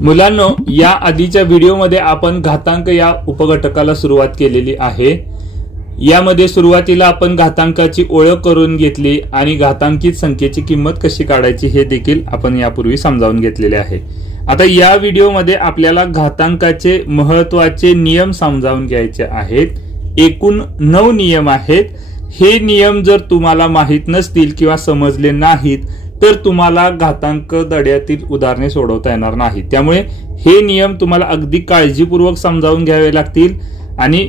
मुलांनो, या आधीच्या व्हिडिओमध्ये आपण घातांक या उपघटकाला सुरुवात केलेली आहे। यामध्ये सुरुवातीला आपण घातांकाची ओळख करून घेतली आणि घातांकित संख्येची किंमत कशी काढायची हे देखील आपण यापूर्वी समजावून घेतलेले आहे। आता या व्हिडिओमध्ये आपल्याला घातांकाचे महत्त्वाचे नियम समजावून घ्यायचे आहेत। एकूण 9 नियम आहेत। हे नियम जर तुम्हाला माहित नसतील किंवा समजले नाहीत तर तुम्हाला घातांक धड्यातील उदाहरणे सोडवता येणार नाही। त्यामुळे हे नियम तुम्हाला अगदी काळजीपूर्वक समजावून घ्यावे लागतील आणि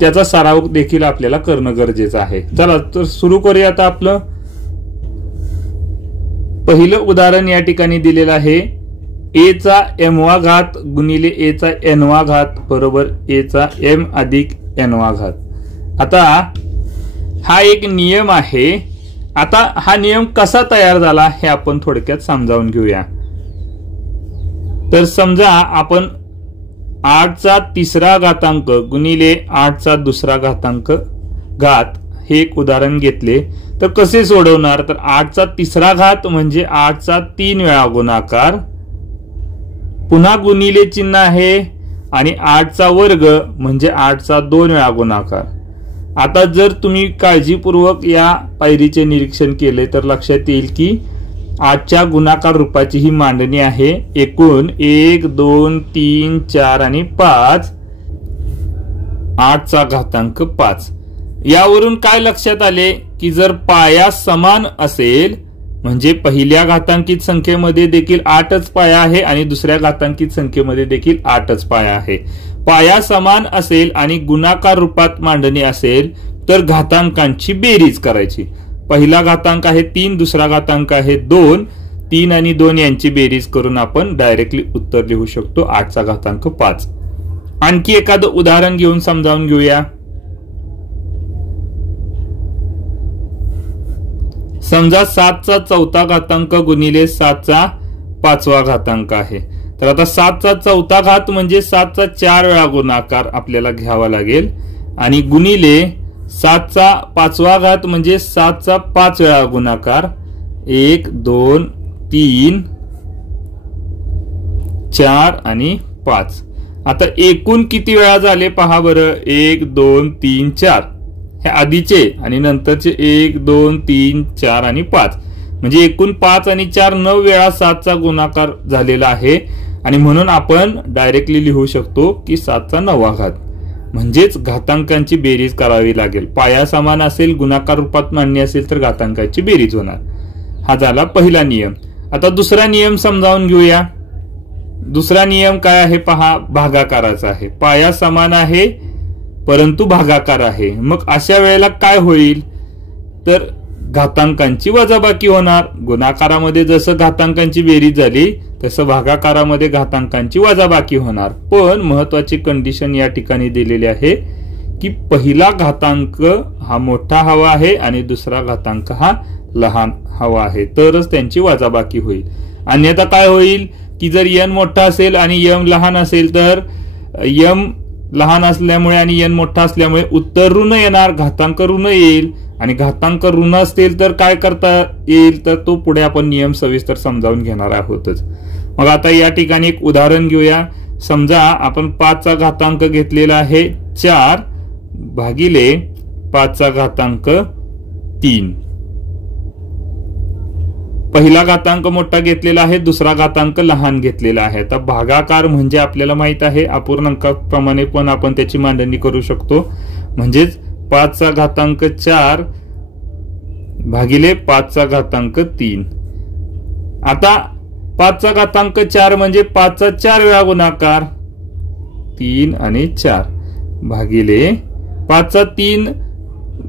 त्याचा सराव देखील आपल्याला करणं गरजेचं आहे। चला तर सुरू करूया। आता आपलं पहिलं उदाहरण या ठिकाणी दिलेलं आहे। a चा m वा घात गुणिले a चा n वा घात बरोबर a चा m अधिक n वा घात। आता हा एक नियम आहे। आता हा नियम कसा तयार झाला हे आपण थोडक्यात समजावून घेऊया। तर समजा आपण 8 चा तिसरा घातांक गुणिले 8 चा दुसरा घातांक घात हे एक उदाहरण घेतले तर कसे सोडवणार। तर 8 चा तिसरा घात म्हणजे 8 चा 3 वेळा गुणाकार, पुन्हा गुणिले चिन्ह आहे आणि 8 चा वर्ग म्हणजे 8 चा 2 वेळा गुणाकार। आता जर तुम्ही काळजीपूर्वक या पायरीचे निरीक्षण केले तर लक्षात येईल की 8 च्या गुणाकार रूपाची ही मांडणी आहे। एकूण 1 2 3 4 आणि 5, 8 चा घातांक 5। यावरून काय लक्षात आले की जर पाया समान असेल म्हणजे पहिल्या घातांकित संख्येमध्ये देखील 8च पाया आहे आणि दुसऱ्या घातांकित संख्येमध्ये देखील 8च पाया आहे। पाया समान असेल आणि गुणाकार रूपात मांडणी असेल तर घातांकांची बेरीज करायची। पहिला घातांक आहे 3, दुसरा घातांक आहे 2, 3 आणि 2 यांची बेरीज करून आपण डायरेक्टली उत्तर लिहू शकतो 8 चा घातांक 5। आणखी एखादं उदाहरण घेऊन समजावून घेऊया। समजा 7 चा चौथा घातांक गुणिले 7 चा 5वा घातांक आहे। तर आता 7 चा चौथा घात म्हणजे 7 चा 4 वेळा गुणाकार आपल्याला घ्यावा लागेल आणि गुणिले 7 चा 5वा घात म्हणजे 7 चा 5 वेळा गुणाकार, 1 2 3 4 आणि 5। आता एकूण किती वेळा झाले पहा बरं, 1 2 3 4 हे आधीचे आणि नंतरचे 1 2 3 4 आणि 5 म्हणजे एकूण 5 आणि 4 9 वेळा 7 चा गुणाकार झालेला आहे आणि म्हणून आपण डायरेक्टली लिहू शकतो की 7 चा 9वा घात। म्हणजेच घातांकांची बेरीज करावी लागेल। पाया समान असेल, गुणाकार रूपात मांडणी असेल तर घातांकाची बेरीज होणार। हा झाला पहिला नियम। आता दुसरा नियम समजावून घेऊया। दुसरा नियम काय आहे पहा, भागाकाराचा आहे। पाया समान आहे परंतु भागाकार आहे। मग अशा वेळेला काय होईल तर घातांकांची वजाबाकी होणार। गुणाकारामध्ये जसं घातांकांची बेरीज झाली तसं भागाकारामध्ये घातांकांची वजाबाकी होणार। पण महत्वाची कंडिशन या ठिकाणी दिलेली आहे की पहिला घातांक हा मोठा हवा आहे आणि दुसरा घातांक हा लहान हवा आहे तरच त्यांची वजाबाकी होईल। अन्यथा काय होईल की जर n मोठा असेल आणि m लहान असेल तर m लहान असल्यामुळे आणि n मोठा असल्यामुळे उत्तर ऋण येणार, घातांक ऋण येईल आणि घातांक ऋण असतील तर काय करता येईल तर तो पुढे आपण नियम सविस्तर समजावून घेणार आहोतच। मग आता या ठिकाणी एक उदाहरण घेऊया। समजा आपण 5 चा घातांक घेतलेला आहे 4 भागिले 5 चा घातांक 3। पहिला घातांक मोठा घेतलेला आहे, दुसरा घातांक लहान घेतलेला आहे। आता भागाकार म्हणजे आपल्याला माहित आहे अपूर्णांकाप्रमाणे पण आपण त्याची मांडणी करू शकतो। म्हणजेच 5 चा घातांक 4 भागिले 5 चा घातांक 3। आता 5 चा घातांक 4 म्हणजे 5 चा 4 वेळा गुणाकार, 3 आणि 4 भागिले 5 चा 3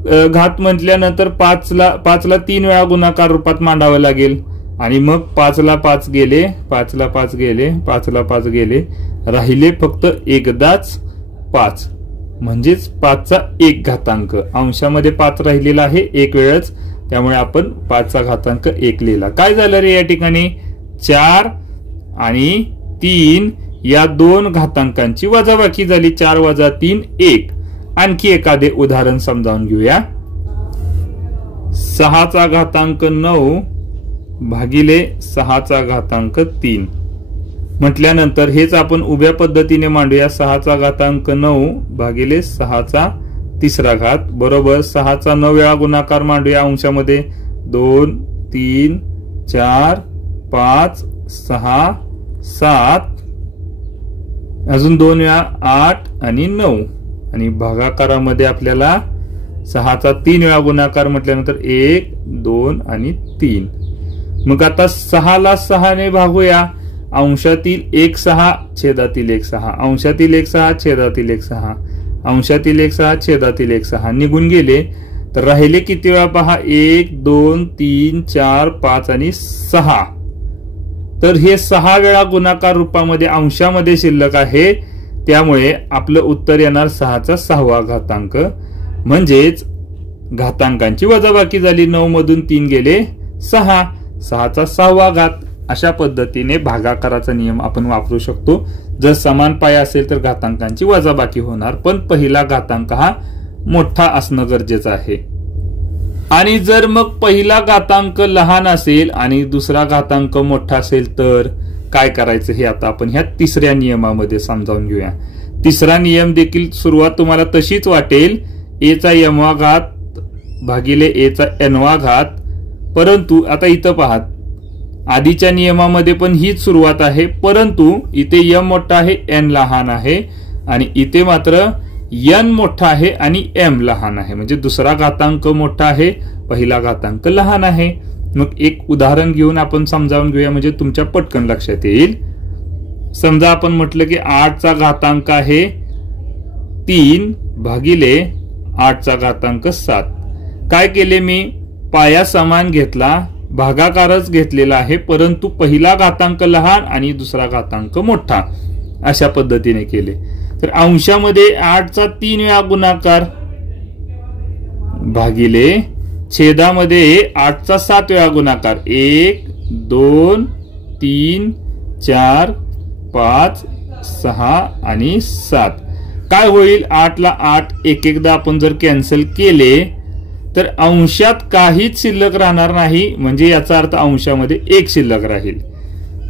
घात म्हटल्यानंतर 5 ला 3 वेळा गुणाकार रूपात मांडावं लागेल आणि मग 5 ला 5 गेले, 5 ला 5 गेले, 5 ला 5 गेले, राहिले फक्त एकदाच 5 म्हणजेच 5 चा 1 घातांक। अंशामध्ये 5 राहिलेला आहे एक वेळच, त्यामुळे आपण 5 चा घातांक 1 लिहिला। काय झालं रे या ठिकाणी 4 आणि 3 या दोन घातांकांची वजाबाकी झाली, 4 वजा 3 1। आणखी एखादे उदाहरण समजावून घेऊया। 6 चा घातांक 9 भागिले 6 चा घातांक 3 म्हटल्यानंतर हेच आपण उभ्या पद्धतीने मांडूया. 6चा घातांक 9 भागिले 6चा तिसरा घात बरोबर 6चा 9 वेळा गुणाकार मांडूया अंशामध्ये. 2 3 4 5 6 7 अजून 2 वेळा 8 आणि 9 आणि भागाकारामध्ये आपल्याला 6चा 3 वेळा गुणाकार म्हटल्यानंतर 1 2 आणि 3. मग आता 6ला 6 ने भागूया. अंशातील 1 6 छेदातील 1 6 अंशातील 1 6 छेदातील 1 6 अंशातील 1 6 छेदातील 1 6 निघून गेले. तर राहिले किती वेळा पहा. 1 2 3 4 5 आणि 6. तर हे 6 वेळा गुणाकार रूपामध्ये अंशामध्ये शिल्लक आहे. त्यामुळे आपलं उत्तर येणार 6चा 6वा घातांक. म्हणजेच घातांकांची वजाबाकी झाली. 9 मधून 3 गेले 6. 6चा 6वा घात. अशा पद्धतीने भागाकाराचा नियम आपण वापरू शकतो. जर समान पाया असेल तर घातांकांची वजाबाकी होणार, पण पहिला घातांक हा मोठा असणं गरजेचं आहे. आणि जर मग पहिला घातांक लहान असेल आणि दुसरा घातांक मोठा असेल तर काय करायचं हे आता आपण ह्या तिसऱ्या नियमामध्ये समजावून घेऊया. तिसरा नियम देखील सुरुवात तुम्हाला तशीच वाटेल. ए चा m वा घात भागिले ए चा n वा घात. परंतु आता इथं पहा, आधीच्या नियमामध्ये पण हीच सुरुवात आहे, परंतु इथे m मोठा आहे n लहान आहे आणि इथे मात्र n मोठा आहे आणि m लहान आहे. म्हणजे दुसरा घातांक मोठा आहे, पहिला घातांक लहान आहे. मग एक उदाहरण घेऊन आपण समजावून घेऊया म्हणजे तुमच्या पटकन लक्षात येईल. समजा आपण म्हटलं की 8चा घातांक आहे 3 भागिले 8चा घातांक 7. काय केले मी, पाया समान घेतला, भागाकारच घेतलेला आहे, परंतु पहिला घातांक लहान आणि दुसरा घातांक मोठा अशा पद्धतीने केले. तर अंशामध्ये 8चा 3 वेळा गुणाकार भागिले छेदामध्ये 8चा 7 वेळा गुणाकार. 1 2 3 4 5 6 आणि 7. काय होईल, 8 ला 8 एक एकदा आपण जर कॅन्सल केले तर अंशात काहीच शिल्लक राहणार नाही. म्हणजे याचा अर्थ अंशामध्ये 1 शिल्लक राहील.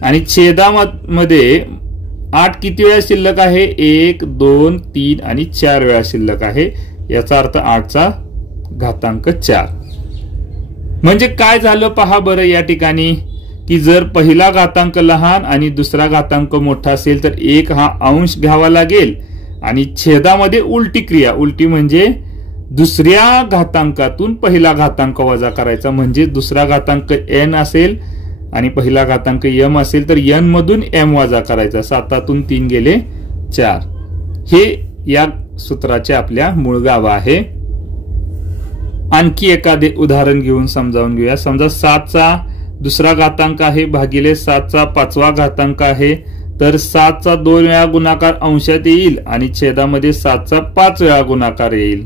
आणि छेदामध्ये 8 किती वेळा शिल्लक आहे, 1 2 3 आणि 4 वेळा शिल्लक आहे. याचा अर्थ 8चा घातांक 4. म्हणजे काय झालं पहा बरं या ठिकाणी, की जर पहिला घातांक लहान आणि दुसरा घातांक मोठा असेल तर 1 हा अंश घ्यावा लागेल आणि छेदामध्ये उलटी क्रिया, उलटी म्हणजे दुसऱ्या घातांकातून पहिला घातांक वजा करायचा. म्हणजे दुसरा घातांक n असेल आणि पहिला घातांक m असेल तर n मधून m वजा करायचा. 7तून 3 गेले 4. हे या सूत्राचे आपल्या मूळ गाव आहे. आणखी एखादे उदाहरण घेऊन समजावून घेऊया. समजा 7चा दुसरा घातांक आहे भागिले 7चा 5वा घातांक आहे. तर 7चा 2 वेळा गुणाकार अंशात येईल आणि छेदामध्ये 7चा 5 वेळा गुणाकार येईल.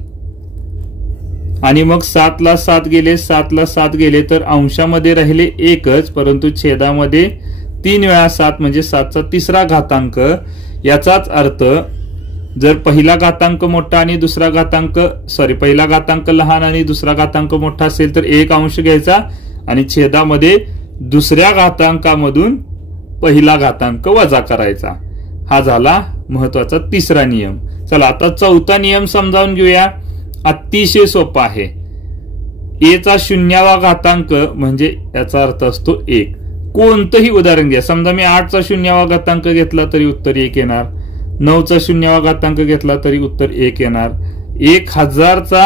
आणि मग 7 ला 7 गेले 7 ला 7 गेले तर अंशामध्ये राहिले 1च, परंतु छेदामध्ये 3 वेळा 7 म्हणजे 7चा तिसरा घातांक. याचाच अर्थ जर पहिला घातांक मोठा आणि दुसरा घातांक पहिला घातांक लहान आणि दुसरा घातांक मोठा असेल तर 1 अंश घ्यायचा आणि छेदामध्ये दुसऱ्या घातांकामधून पहिला घातांक वजा करायचा. हा झाला महत्वाचा तिसरा नियम. चला आता चौथा नियम समजावून घेऊया. अतिशय सोपा आहे. ए चा 0वा घातांक म्हणजे याचा अर्थ असतो 1. कोणतंही उदाहरण घ्या. समजा मी 8चा 0वा घातांक घेतला तरी उत्तर 1 येणार. 9चा 0वा घातांक घेतला तरी उत्तर 1 येणार. 1000चा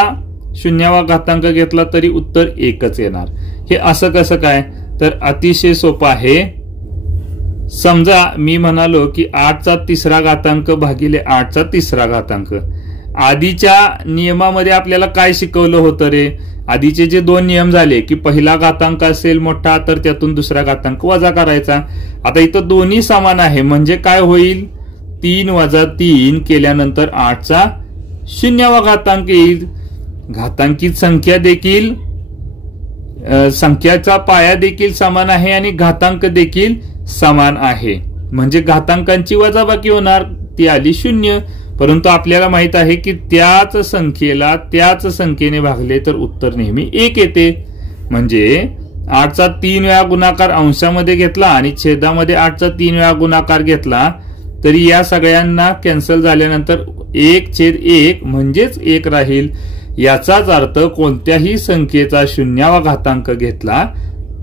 0वा घातांक घेतला तरी उत्तर 1च येणार. हे असं कसं काय, तर अतिशय सोपं आहे. समजा मी म्हणालो की 8चा तिसरा घातांक भागिले 8चा तिसरा घातांक. आधीच्या नियमामध्ये आपल्याला काय शिकवलं होतं रे, आधीचे जे 2 नियम झाले की पहिला घातांक असेल मोठा तर त्यातून दुसरा घातांक वजा करायचा. आता इथं दोन्ही समान आहे म्हणजे काय होईल, 3 वजा 3 केल्यानंतर 8चा 0वा घातांक येईल. घातांकित संख्या देखील संख्याचा पाया देखील समान आहे आणि घातांक देखील समान आहे. म्हणजे घातांकांची वजाबाकी होणार, ती आली 0. परंतु आपल्याला माहित आहे की त्याच संख्येला त्याच संख्येने भागले तर उत्तर नेहमी 1 येते. म्हणजे 8चा 3 वेळा गुणाकार अंशामध्ये घेतला आणि छेदामध्ये 8चा 3 वेळा गुणाकार घेतला तरी या सगळ्यांना कॅन्सल झाल्यानंतर 1/1 म्हणजेच 1 राहील. याचाच अर्थ कोणत्याही संख्येचा शून्यावा घातांक घेतला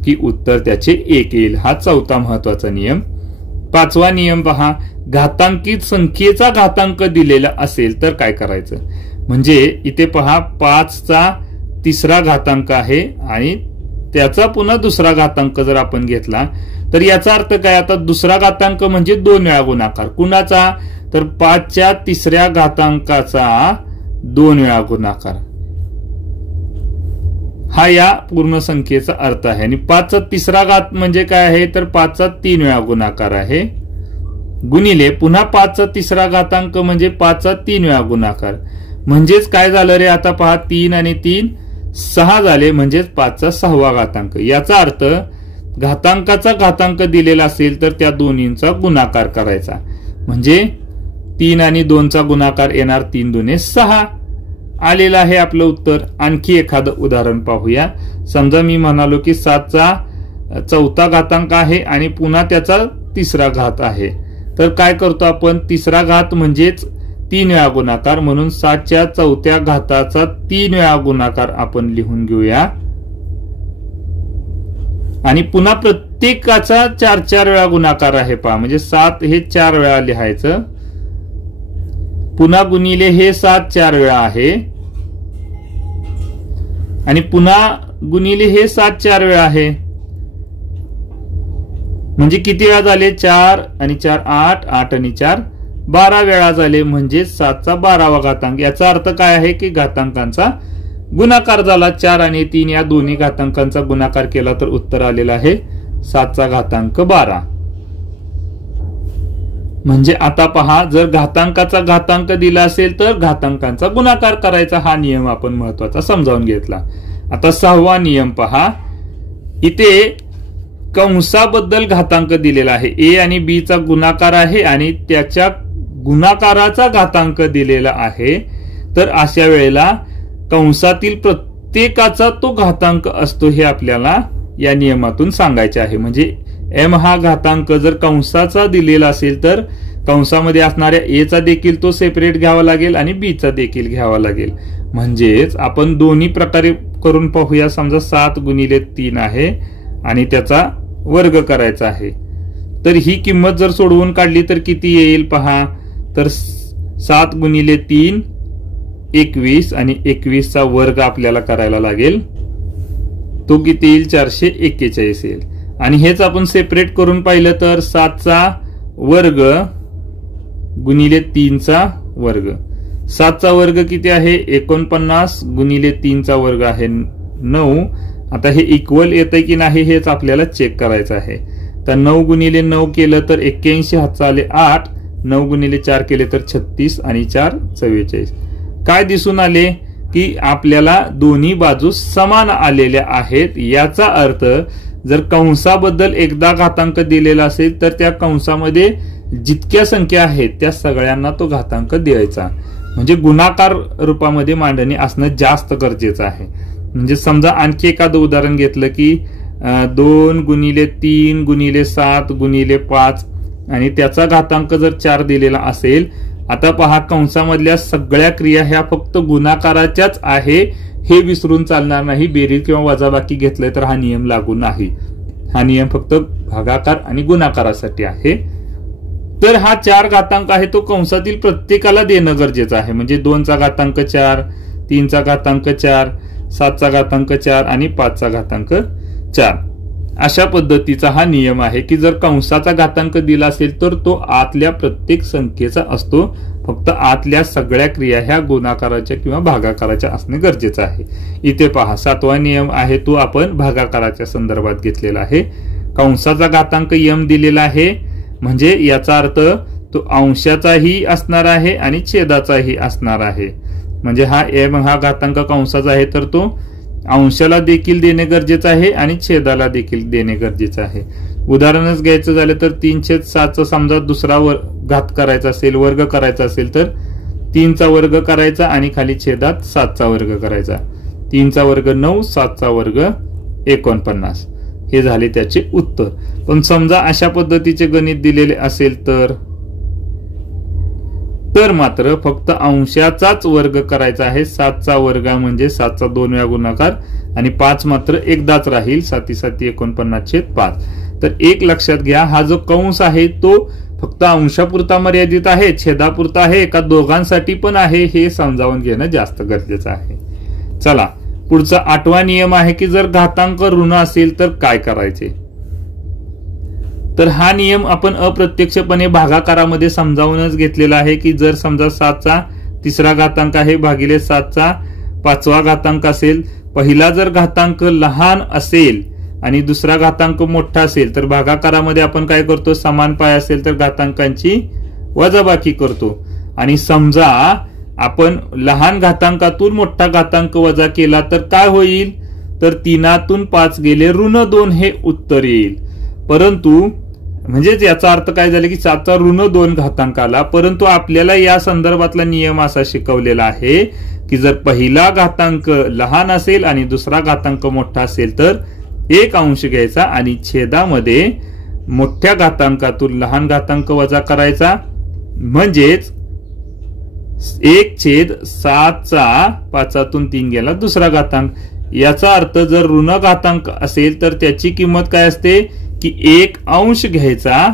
की उत्तर त्याचे 1 येईल. हा चौथा महत्वाचा नियम. पाचवा नियम पहा, घातांकित संख्येचा घातांक दिलेला असेल तर काय करायचं. म्हणजे इथे पहा 5चा तिसरा घातांक आहे आणि त्याचा पुन्हा दुसरा घातांक जर आपण घेतला तर याचा अर्थ काय. आता दुसरा घातांक म्हणजे 2 वेळा गुणाकार. कुणाचा तर 5च्या तिसऱ्या घातांकाचा 2 वेळा गुणाकार. हा या पूर्ण संख्येचा अर्थ आहे. आणि 5चा तिसरा घात म्हणजे काय आहे तर 5चा 3 वेळा गुणाकार आहे गुणिले पुन्हा 5चा तिसरा घातांक म्हणजे 5चा 3 वेळा गुणाकार. म्हणजेच काय झालं रे. आता पहा 3 आणि 3 6 झाले म्हणजेच 5चा 6वा घातांक. याचा अर्थ घातांकाचा घातांक दिलेला असेल तर त्या दोन्हींचा गुणाकार करायचा. म्हणजे 3 आणि 2चा गुणाकार येणार 3 दुने 6 आलेलं आहे आपलं उत्तर. आणखी एखादं उदाहरण पाहूया. समजा मी म्हणालो की 7चा 4था घातांक आहे आणि पुन्हा त्याचा तिसरा घात आहे. तर काय करतो आपण. तिसरा घात म्हणजेच 3 वेळा गुणाकार म्हणून 7च्या 4थ्या घाताचा 3 वेळा गुणाकार आपण लिहून घेऊया. आणि पुन्हा प्रत्येकाचा 4 वेळा गुणाकार आहे पहा. म्हणजे 7 हे 4 वेळा लिहायचं. पुन्हा गुणिले हे 7 4 वेळा आहे आणि पुन्हा गुणिले हे 7 4 वेळा आहे. म्हणजे किती वेळा झाले 4 आणि 4 8 8 आणि 4 12 वेळा झाले. म्हणजे 7चा 12वा घातांक. याचा अर्थ काय आहे की घातांकांचा गुणाकार झाला. 4 आणि 3 या दोन्ही घातांकांचा गुणाकार केला तर उत्तर आलेला आहे 7चा घातांक 12. म्हणजे आता पहा जर घातांकाचा घातांक दिला असेल तर घातांकांचा गुणाकार करायचा. हा नियम आपण महत्वाचा समजावून घेतला. आता 6वा नियम पहा. इथे कंसाबद्दल घातांक दिलेला आहे. ए आणि बी चा गुणाकार आहे आणि त्याच्या गुणाकाराचा घातांक दिलेला आहे. तर अशा वेळेला कंसातील प्रत्येकाचा तो घातांक असतो हे आपल्याला या नियमातून सांगायचे आहे. म्हणजे एम हा घातांक जर कंसाचा दिलेला असेल तर कंसामध्ये असणाऱ्या ए चा देखील तो सेपरेट घ्यावा लागेल आणि बी चा देखील घ्यावा लागेल. म्हणजेच आपण दोन्ही प्रकारे करून पाहूया. समजा 7 गुणिले 3 आहे आणि त्याचा वर्ग करायचा आहे. तर ही किंमत जर सोडवून काढली तर किती येईल पहा. तर 7 गुणिले 3 21 आणि 21चा वर्ग आपल्याला करायला लागेल. तो किती येईल 441 येईल. आणि हेच आपण सेपरेट करून पाहिलं तर 7चा वर्ग गुणिले 3चा वर्ग. 7चा वर्ग किती आहे 49 गुणिले 3चा वर्ग आहे 9. आता हे इक्वल येतंय की नाही हेच आपल्याला चेक करायचं आहे. तर 9 गुणिले 9 केलं तर 81 हातचा आले 8. 9 गुणिले 4 केले तर 36 आणि 4 44. काय दिसून आले की आपल्याला दोन्ही बाजू समान आलेल्या आहेत. याचा अर्थ जर कंसाबद्दल एकदा घातांक दिलेला असेल तर त्या कंसामध्ये जितक्या संख्या आहेत त्या सगळ्यांना तो घातांक द्यायचा. म्हणजे गुणाकार रूपामध्ये मांडणी असणं जास्त गरजेचं आहे. म्हणजे समजा आणखी एखादं उदाहरण घेतलं की 2 गुणिले 3 गुणिले 7 गुणिले 5 आणि त्याचा घातांक जर 4 दिलेला असेल. आता पहा कंसामधल्या सगळ्या क्रिया ह्या फक्त गुणाकाराच्याच आहे हे विसरून चालणार नाही. बेरीज किंवा वजाबाकी घेतलंय तर हा नियम लागू नाही. हा नियम फक्त भागाकार आणि गुणाकारासाठी आहे. तर हा 4 घातांक आहे तो कंसातील प्रत्येकाला देणं गरजेचं आहे. म्हणजे 2चा घातांक 4 3चा घातांक 4 7चा घातांक 4 आणि 5चा घातांक 4. अशा पद्धतीचा हा नियम आहे की जर कंसाचा घातांक दिला असेल तर तो आतल्या प्रत्येक संख्येचा असतो. फक्त आतल्या सगळ्या क्रिया ह्या गुणाकाराच्या किंवा भागाकाराच्या असणे गरजेचं आहे. इथे पहा 7वा नियम आहे तो आपण भागाकाराच्या संदर्भात घेतलेला आहे. कंसाचा घातांक यम दिलेला आहे म्हणजे याचा अर्थ तो अंशाचाही असणार आहे आणि छेदाचाही असणार आहे. म्हणजे हा एम हा घातांक कंसाचा आहे तर तो अंशाला देखील देणे गरजेचं आहे आणि छेदाला देखील देणे गरजेचं आहे. उदाहरणच घ्यायचं झालं तर 3/7चा समजा दुसरा घात करायचा असेल वर्ग करायचा असेल तर 3चा वर्ग करायचा आणि खाली छेदात 7चा वर्ग करायचा. 3चा वर्ग 9 7चा वर्ग 49. हे झाले त्याचे उत्तर. पण समजा अशा पद्धतीचे गणित दिलेले असेल तर मात्र फक्त अंशाचाच वर्ग करायचा आहे. 7चा वर्ग म्हणजे 7चा 2 वेळा गुणाकार आणि 5 मात्र एकदाच राहील. 7 7 49/5. तर एक लक्षात घ्या, हा जो कंस आहे तो फक्त अंशापुरता मर्यादित आहे, छेदापुरता आहे का दोघांसाठी पण आहे हे समजावून घेणं जास्त गरजेचं आहे. चला पुढचा 8वा नियम आहे की जर घातांक ऋण असेल तर काय करायचे. तर हा नियम आपण अप्रत्यक्षपणे भागाकारामध्ये समजावूनच घेतलेला आहे की जर समजा 7चा 3रा घातांक आहे भागिले 7चा 5वा घातांक असेल, पहिला जर घातांक लहान असेल आणि दुसरा घातांक मोठा असेल तर भागाकारामध्ये आपण काय करतो, समान पाय असेल तर घातांकांची वजाबाकी करतो. आणि समजा आपण लहान घातांकातून मोठा घातांक वजा केला तर काय होईल, तर 3तून 5 गेले ऋण 2 हे उत्तर येईल. परंतु म्हणजेच याचा अर्थ काय झाला की 7चा ऋण 2 घातांक आला. परंतु आपल्याला या संदर्भातला नियम असा शिकवलेला आहे की जर पहिला घातांक लहान असेल आणि दुसरा घातांक मोठा असेल तर 1 अंश घ्यायचा आणि छेदामध्ये मोठ्या घातांकातून लहान घातांक वजा करायचा, म्हणजेच 1/7चा 5तून 3 गेला दुसरा घातांक. याचा अर्थ जर ऋण घातांक असेल तर त्याची किंमत काय असते की 1 अंश घ्यायचा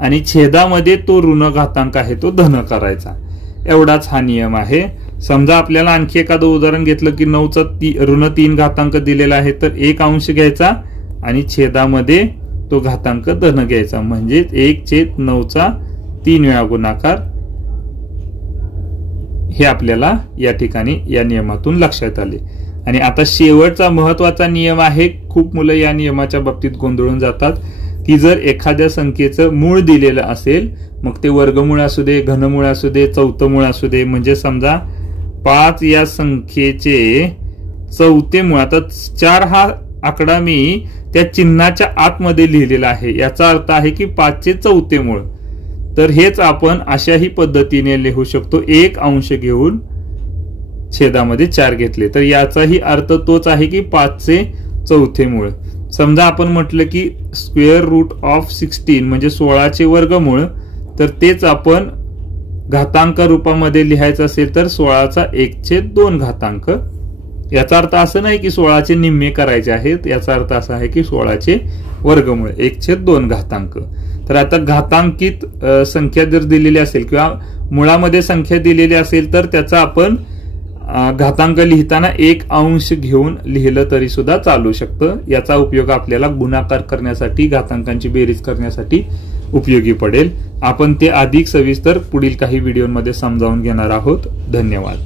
आणि छेदामध्ये तो ऋण घातांक आहे तो धन करायचा. एवढाच हा नियम आहे. समजा आपल्याला आणखी एखादं उदाहरण घेतलं की 9चा ऋण 3 घातांक दिलेला आहे तर 1 अंश घ्यायचा आणि छेदामध्ये तो घातांक धन घ्यायचा, म्हणजे 1/9चा 3 वेळा गुणाकार. हे आपल्याला या ठिकाणी या नियमातून लक्षात आले. आणि आता शेवटचा महत्वाचा नियम आहे. खूप मुलं या नियमाच्या बाबतीत गोंधळून जातात की जर एखाद्या संख्येचं मूळ दिलेलं असेल, मग ते वर्गमूळ असू दे, घनमूळ असू दे, चौथं मूळ असू दे, म्हणजे समजा 5 या संख्येचे चौथे मूळ, आता 4 हा आकडा मी त्या चिन्हाच्या आतमध्ये लिहिलेला आहे, याचा अर्थ आहे की 5चे चौथे मूळ. तर हेच आपण अशाही पद्धतीने लिहू शकतो, 1 अंश घेऊन छेदामध्ये 4 घेतले तर याचाही अर्थ तोच आहे की 5चे चौथे मूळ. समजा आपण म्हटलं की स्क्वेअर रूट ऑफ 16 म्हणजे 16चे वर्गमूळ, तर तेच आपण घातांक रूपामध्ये लिहायचं असेल तर 16चा 1/2 घातांक. याचा अर्थ असं नाही की 16चे निम्मे करायचे आहेत, याचा अर्थ असा आहे की 16चे वर्गमूळ 1/2 घातांक. तर आता घातांकित संख्या जर दिलेली असेल किंवा मुळामध्ये संख्या दिलेली असेल तर त्याचा आपण घातांक लिहिताना 1 अंश घेऊन लिहिलं तरी सुद्धा चालू शकतं. याचा उपयोग आपल्याला गुणाकार करण्यासाठी, घातांकांची बेरीज करण्यासाठी उपयोगी पडेल. आपण ते अधिक सविस्तर पुढील काही व्हिडिओमध्ये समजावून घेणार आहोत. धन्यवाद.